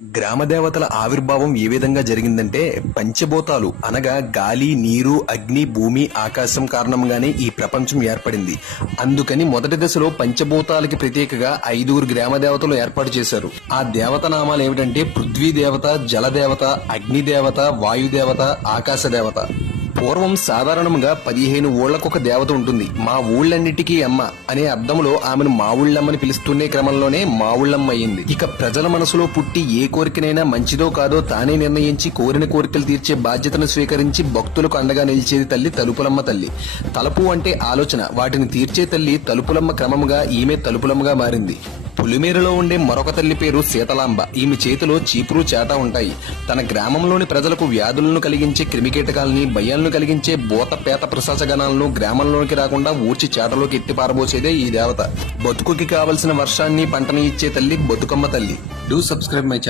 గ్రామ దేవతల ఆవిర్భావం ఏ విధంగా జరిగిందంటే పంచభూతాలు అనగా గాలి, నీరు, అగ్ని, భూమి, ఆకాశం కారణంగానే ఈ ప్రపంచం ఏర్పడింది. అందుకని మొదటి దశలో పంచభూతాలకి ప్రత్యేకగా 5 గ్రామ దేవతలు ఏర్పాటు చేశారు. ఆ దేవత నామాలు ఏమిటంటే పృథ్వీ దేవత, జల దేవత, అగ్ని దేవత, వాయు దేవత, ఆకాశ దేవత. పూర్వం సాధారణంగా 15 ఊళ్లకొక దేవత ఉంటుంది. మా ఊళ్ళన్నిటికీ అమ్మ అనే అర్థంలో ఆమెను మా ఊళ్ళమ్మని పిలుస్తున్నే క్రమంలోనే మా ఊళ్ళమ్మ అయింది. ఇక ప్రజల మనసులో పుట్టి ఏ కోరికనైనా మంచిదో కాదో తానే నిర్ణయించి కోరిన కోరికలు తీర్చే బాధ్యతను స్వీకరించి భక్తులకు అండగా నిలిచేది తల్లి తలుపులమ్మ తల్లి. తలుపు అంటే ఆలోచన, వాటిని తీర్చే తల్లి తలుపులమ్మ. క్రమముగా ఈమె తలుపులమ్మగా మారింది. పులిమేరలో ఉండే మరొక తల్లి పేరు శీతలాంబ. ఈమె చేతిలో చీపురు, చాట ఉంటాయి. తన గ్రామంలోని ప్రజలకు వ్యాధులను కలిగించే క్రిమికీటకాలని, భయాలను కలిగించే భూత పేత పిశాచగణాలను గ్రామంలోకి రాకుండా ఊడ్చి చాటలోకి ఎత్తి పారబోసేదే ఈ దేవత. బతుకుకి కావలసిన వర్షాన్ని, పంటని ఇచ్చే తల్లి బతుకమ్మ తల్లి. Do subscribe my channel.